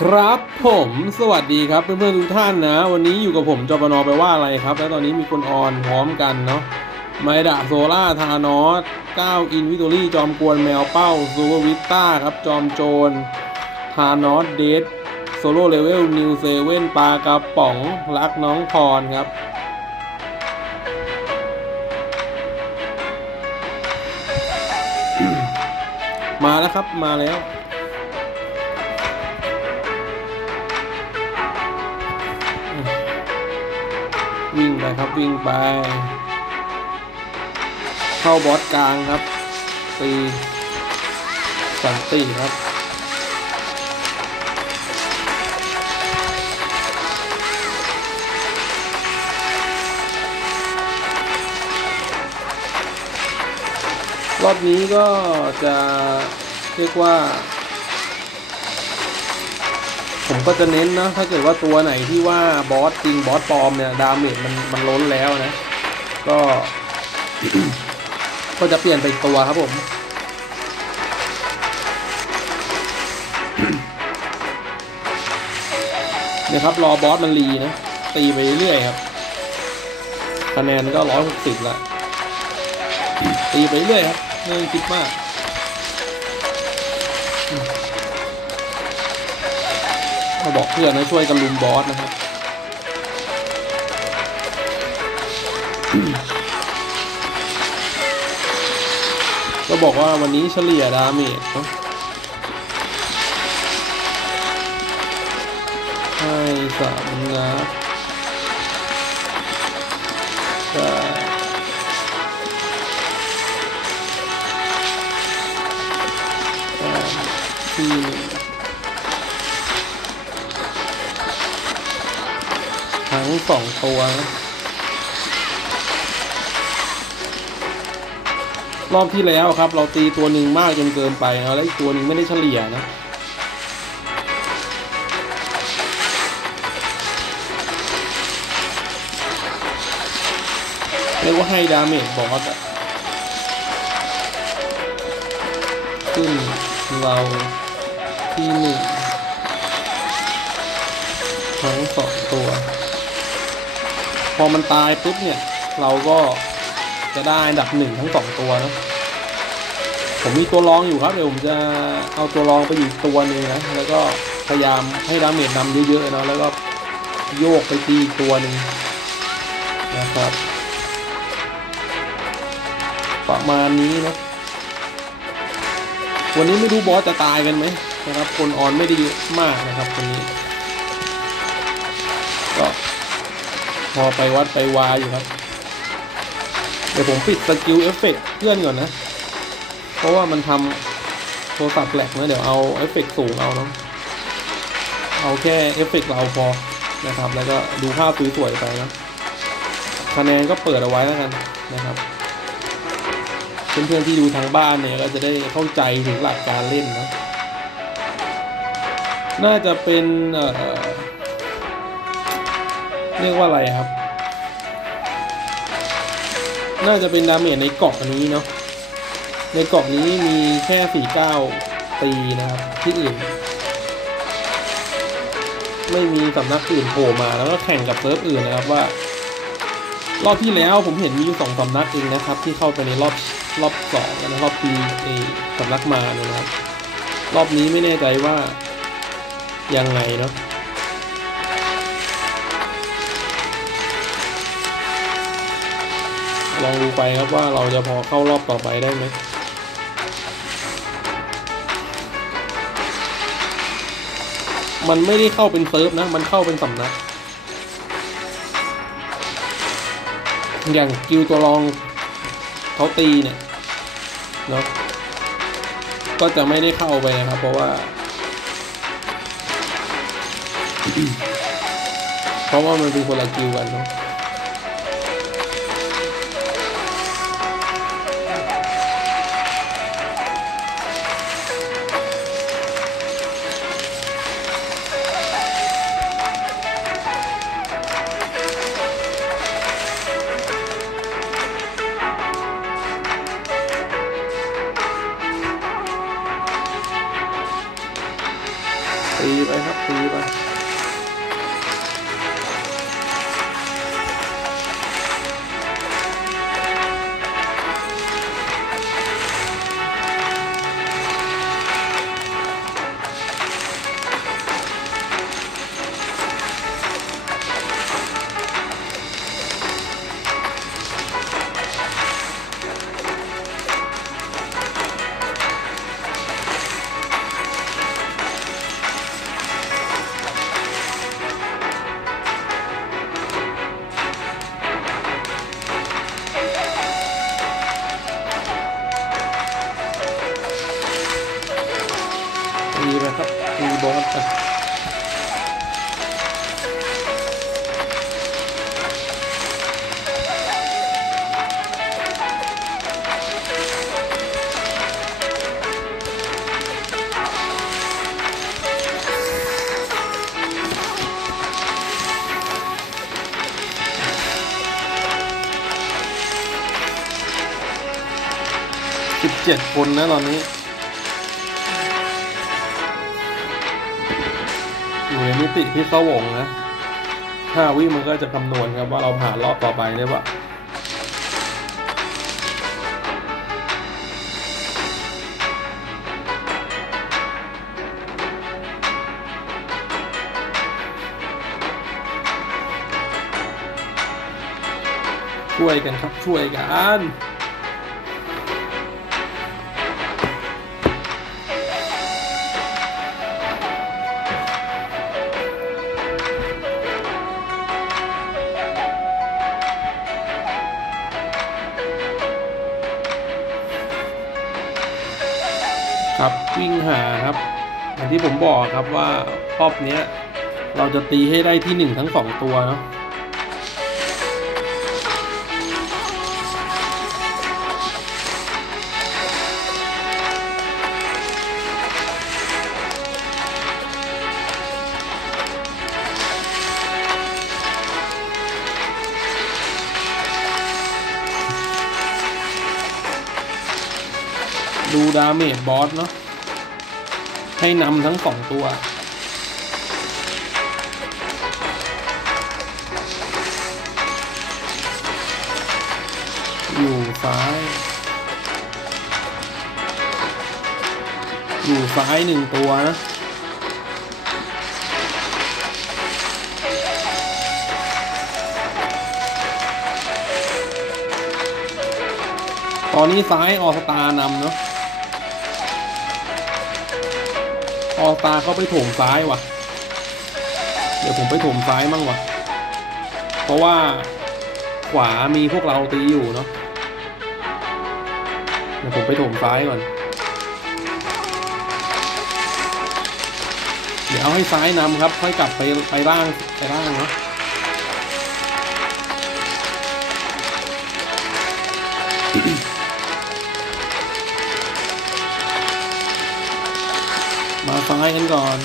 ครับผมสวัสดีครับเพื่อนๆทุกท่านนะ วันนี้อยู่กับผมจปนไปว่าอะไรครับ แล้วตอนนี้มีคนออนพร้อมกันเนาะไมดะโซล่าทานอส9อินวิตอรี่จอมกวนแมวเป้าซูเปอร์วิต้าครับจอมโจรทานอสเดทโซโล่เลเวลนิวเซเว่นปลากระป๋องรักน้องพรครับมาแล้วครับมาแล้ว ครับวิ่งไป เข้าบอสกลางครับตีสันติครับรอบนี้ก็จะเรียกว่า ผมก็จะเน้นนะถ้าเกิดว่าตัวไหนที่ว่าบอสจริงบอสปลอมเนี่ยดาเมจมันมันล้นแล้วนะ ก็ ก็จะเปลี่ยนไปตัวครับผมเนี่ยครับรอบอสมันรีนะตีไปเรื่อยครับคะแนนก็ร้อยหกสิบละตีไปเรื่อยครับไม่คิดมาก บอกเพื่อนนะช่วยกันลุมบอสนะครับก็บอกว่าวันนี้เฉลี่ยดาเมจเนาะให้สามนัดได้แต้มที่ ทั้งสองตัวรอบที่แล้วครับ เราตีตัวหนึ่งมากจนเกินไปนะแล้วอีกตัวหนึ่งไม่ได้เฉลี่ยนะเรียกว่าให้ดาเมจบอสอะขึ้นเราที่หนึ่งทั้งสองตัว พอมันตายปุ๊บเนี่ย เราก็จะได้อันดับหนึ่งทั้งสองตัวนะ ผมมีตัวรองอยู่ครับ เดี๋ยวผมจะเอาตัวรองไปอยู่ตัวหนึ่งนะ แล้วก็พยายามให้ดาเมจนำเยอะๆนะแล้วก็โยกไปตีอีกตัวหนึ่งนะครับ ประมาณนี้นะวันนี้ไม่รู้บอสจะตายกันไหมนะครับ คนออนไม่ได้เยอะมากนะครับวันนี้ ก็ อไปวัดไปวาอยู่ครับ เดี๋ยวผมปิดสกิลเอฟเฟกต์เพื่อนก่อนนะ เพราะว่ามันทำโทรศัพท์แหลกนะ เดี๋ยวเอาเอฟเฟกต์สูงเอาเนาะเอาแค่เอฟเฟกต์เราพอนะครับ แล้วก็ดูภาพสวยๆไปนะคะแนนก็เปิดเอาไว้แล้วกันนะครับเพื่อนๆที่ดูทางบ้านเนี่ยก็จะได้เข้าใจถึงหลักการเล่นนะ น่าจะเป็นเอ่อ เรียกว่าอะไรครับ น่าจะเป็นดาเมจในเกาะอันนี้เนาะ ในเกาะนี้มีแค่สี่เก้าตีนะครับ ที่อื่น ไม่มีสำนักอื่นโผล่มาแล้วก็แข่งกับเซิร์ฟอื่นนะครับว่ารอบที่แล้วผมเห็นมีอยู่สองสำนักเองนะครับ ที่เข้าไปในรอบรอบสองนะรอบปีเอสำนักมาเนี่ยนะครับ รอบนี้ไม่แน่ใจว่ายังไงเนาะ ลองดูไปครับว่าเราจะพอเข้ารอบต่อไปได้ไหมมันไม่ได้เข้าเป็นเซิร์ฟนะ มันเข้าเป็นสำนัก อย่างกิวตัวรองเขาตีเนี่ยเนาะ ก็จะไม่ได้เข้าไปนะครับ เพราะว่า เพราะว่ามันเป็นคนละกิวกันเนาะ ตีไปครับตีบอสไปสิบเจ็ดคนนะตอนนี้ อยู่ในมิติที่เขาวงนะห้าวิมันก็จะคำนวณครับว่าเราผ่านรอบต่อไปได้ปะช่วยกันครับช่วยกัน ครับวิ่งหาครับอย่างที่ผมบอกครับว่า รอบเนี้ย เราจะตีให้ได้ที่หนึ่งทั้งสองตัวเนาะ ดาเมจบอสเนาะให้นำทั้งสองตัว อยู่ซ้าย อยู่ซ้ายหนึ่งตัวนะตอนนี้ซ้ายออสตานำเนาะ ออตาเขาไปโถมซ้ายว่ะ เดี๋ยวผมไปโถมซ้ายมั่งว่ะ เพราะว่าขวามีพวกเราตีอยู่เนาะ เดี๋ยวผมไปโถมซ้ายก่อน เดี๋ยวเอาให้ซ้ายนำครับ ค่อยกลับไปไปล่างไปล่างเนาะ มาซ้ายกันก่อน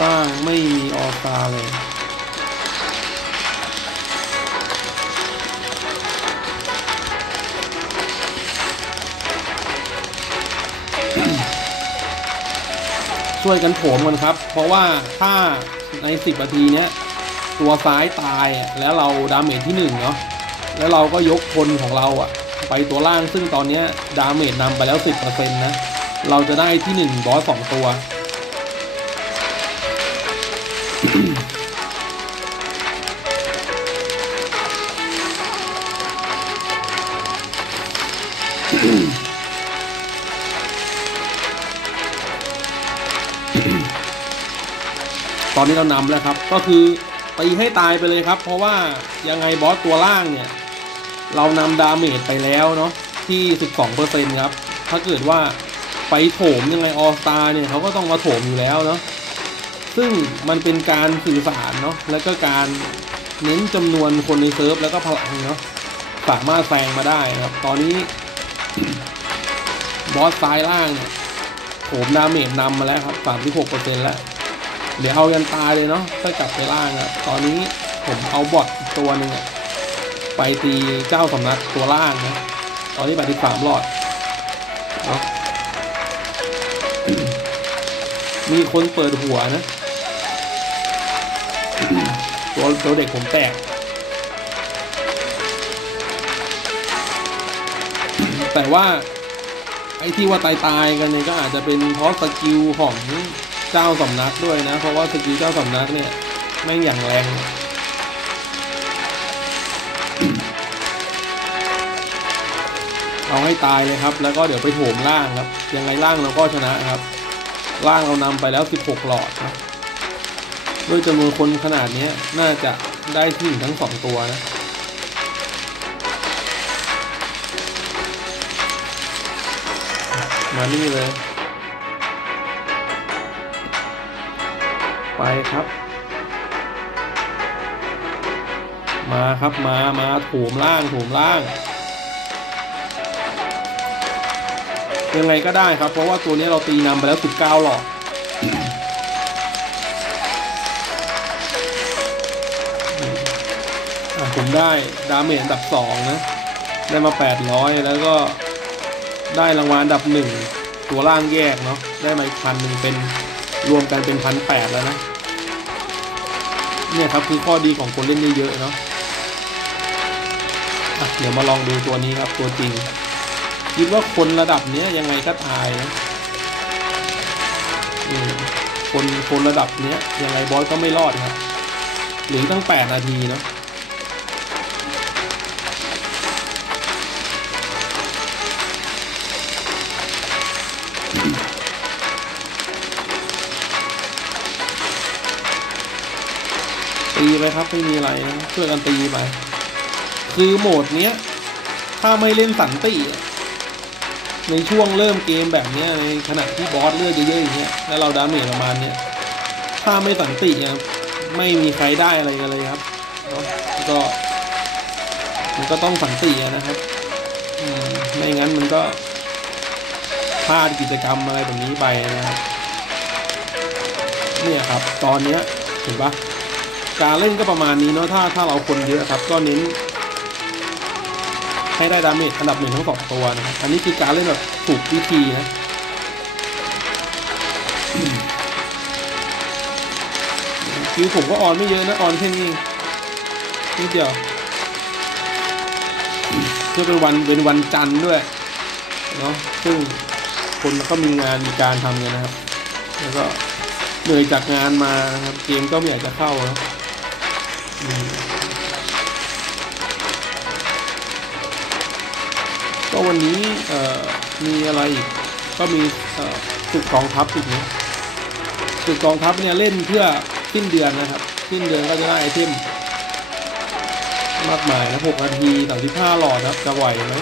ล่างไม่มีออตาเลย ช่วยกันโถมกันครับ เพราะว่าถ้า ใน 10นาทีเนี้ยตัวซ้ายตายแล้วเราดาเมจที่หนึ่งเนาะแล้วเราก็ยกคนของเราอะไปตัวล่างซึ่งตอนเนี้ยดาเมจนำไปแล้ว 10%นะเราจะได้ที่หนึ่งบอสสองตัว ตอนนี้เรานำแล้วครับ ก็คือตีให้ตายไปเลยครับ เพราะว่ายังไงบอสตัวล่างเนี่ย เรานำดาเมจไปแล้วเนาะที่ 12%ครับ ถ้าเกิดว่าไปโถมยังไงออสตาเนี่ยเขาก็ต้องมาโถมอยู่แล้วเนาะซึ่งมันเป็นการสื่อสารเนาะแล้วก็การเน้นจำนวนคนในเซิร์ฟแล้วก็พลังเนาะสามารถแซงมาได้ครับ ตอนนี้บอสซ้ายล่างเนี่ยโถมดาเมจนำมาแล้วครับ 36%แล้ว เดี๋ยวเอายันตายเลยเนาะค่อกลับไปล่างครับตอนนี้ผมเอาบอทตัวหนึ่งอะไปตีเจ้าสำนักตัวล่างนะตอนนี้แปดสิบสามหลอดเนาะมีคนเปิดหัวนะ ตัวตัวเด็กผมแตก แต่ว่าไอ้ที่ว่าตายตายๆกันเนี่ยก็อาจจะเป็นเพราะสกิลของ เจ้าสำนักด้วยนะ เพราะว่าสกิลเจ้าสำนักเนี่ยแม่งอย่างแรงเอาให้ตายเลยครับ แล้วก็เดี๋ยวไปโถมล่างครับ ยังไงล่างเราก็ชนะครับ ล่างเรานำไปแล้ว 16 หลอดครับด้วยจำนวนคนขนาดนี้น่าจะได้ที่นึงทั้งสองตัวนะมานี่เลย ไปครับ มาครับมามาโถมล่างโถมล่าง ยังไงก็ได้ครับ เพราะว่าตัวนี้เราตีนำไปแล้ว 19 หลอดอะผมได้ดาเมจอันดับ 2 นะ ได้มา 800 แล้วก็ได้รางวัลอันดับ 1 ตัวล่างแยกเนาะได้มาอีกพันหนึ่งเป็น รวมกันเป็นพันแปดแล้วนะ เนี่ยครับคือข้อดีของคนเล่นเยอะๆเนาะะเดี๋ยวมาลองดูตัวนี้ครับตัวจริงคิดว่าคนระดับเนี้ยยังไงก็ตายนะคนคนระดับเนี้ยยังไงบอสก็ไม่รอดครับหรือตั้งแปดนาทีเนาะ ตีไปครับไม่มีอะไรช่วยกันตีไปคือโหมดเนี้ย ถ้าไม่เล่นสันติในช่วงเริ่มเกมแบบเนี้ยในขณะที่บอสเลือดเยอะๆอย่างเงี้ยแล้วเราดาเมจประมาณเนี้ยถ้าไม่สันติอะไม่มีใครได้อะไรกันเลยครับก็มันก็ต้องสันติะนะครับไม่งั้นมันก็พลาดกิจกรรมอะไรแบบนี้ไปนะครับ เนี่ยครับ ตอนเนี้ยเห็นปะ การเล่นก็ประมาณนี้เนาะถ้าถ้าเราคนเยอะครับ ก็เน้น ให้ได้ดาเมจอันดับหนึ่งทั้งสองตัวนะครับอันนี้คือการเล่นแบบถูกวิธีนะคิวผมก็ออนไม่เยอะนะออนแค่นี้นิดเดียวเพื่อเป็นวันเป็นวันจันทร์ด้วยเนาะซึ่งคนก็มีงานมีการทำกันนะครับ แล้วก็เหนื่อยจากงานมานะครับเกมก็ไม่อยากจะเข้านะ ก็วันนี้มีอะไรก็มีเอ่อศึกกองทัพอีกนะศึกกองทัพเนี่ยเล่นเพื่อสิ้นเดือนนะครับสิ้นเดือนก็จะได้ไอเทมมากมายนะหกนาทีสามสิบห้าหลอดนะครับจะไหวไหม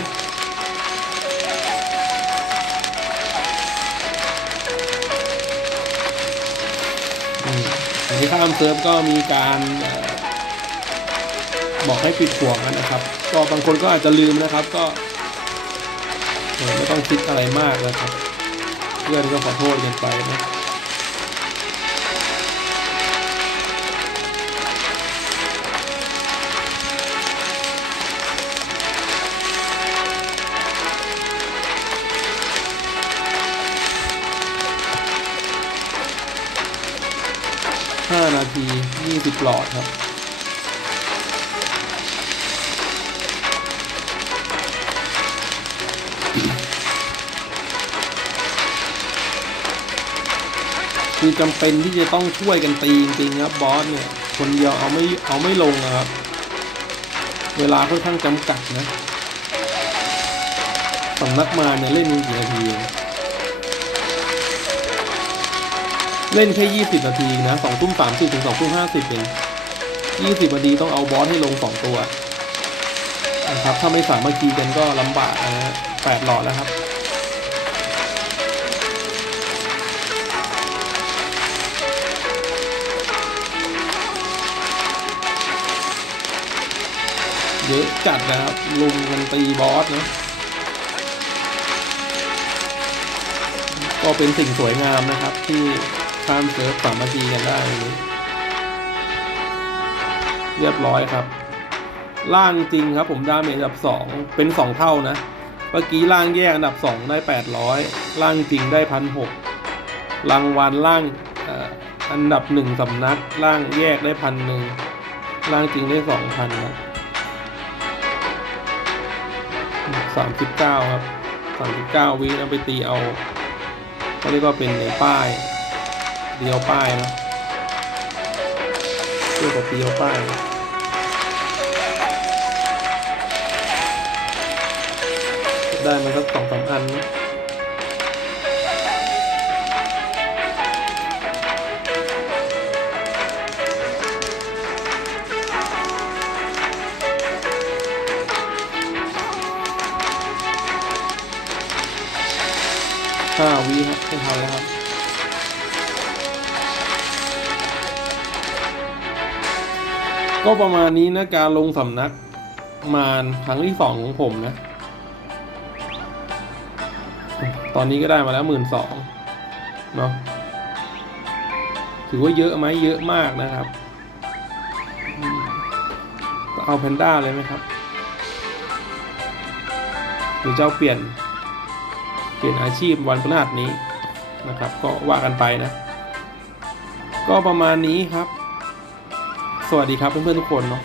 อันที่ข้ามเซิร์ฟก็มีการ บอกให้ปิดห่วงกันนะครับ ก็บางคนก็อาจจะลืมนะครับ ก็ไม่ต้องคิดอะไรมากนะครับ เพื่อนก็ขอโทษกันไปนะห้านาทียี่สิบหลอดครับ คือจำเป็นที่จะต้องช่วยกันตีจริงๆครับบอสเนี่ย คนเดียวเอาไม่เอาไม่ลงนะครับ เวลาค่อนข้างจำกัดนะสำนักมาเนี่ยเล่นกี่นาทีเองเล่นแค่ยี่สิบนาทีนะสองทุ่มสามสิบถึงสองทุ่มห้าสิบเองยี่สิบนาทีต้องเอาบอสให้ลงสองตัวนะครับถ้าไม่สามารถคีกันก็ลำบากนะฮะแปดหลอดแล้วครับ เยอะจัดนะครับลุงมันตีบอสนะก็เป็นสิ่งสวยงามนะครับ ที่ข้ามเซิร์ฟสามนาทีกันได้เรียบร้อยครับ ล่างจริงครับ ผมดาเมจอันดับสองเป็นสองเท่านะ เมื่อกี้ล่างแยกอันดับสองได้แปดร้อยล่างจริงได้พันหกรางวัลล่างอันดับหนึ่งสำนัก ล่างแยกได้พันหนึ่งล่างจริงได้สองพันนะ 39 ครับ39วิแล้วไปตีเอาเขาเรียกว่าเป็นในป้ายเดียวป้ายนะเรียกว่าเดียวป้ายได้มาสักสองสามอันนะ ห้าวิครับไม่ทันแล้วครับก็ประมาณนี้นะการลงสำนักมารครั้งที่สองของผมนะ ตอนนี้ก็ได้มาแล้วหมื่นสองเนาะถือว่าเยอะไหมเยอะมากนะครับ เอาแพนด้าเลยไหมครับหรือจะเอาเปลี่ยน ปลี่ยนอาชีพวันพฤหัสนี้นะครับ ก็ว่ากันไปนะ ก็ประมาณนี้ครับ สวัสดีครับเพื่อนๆทุกคนเนาะ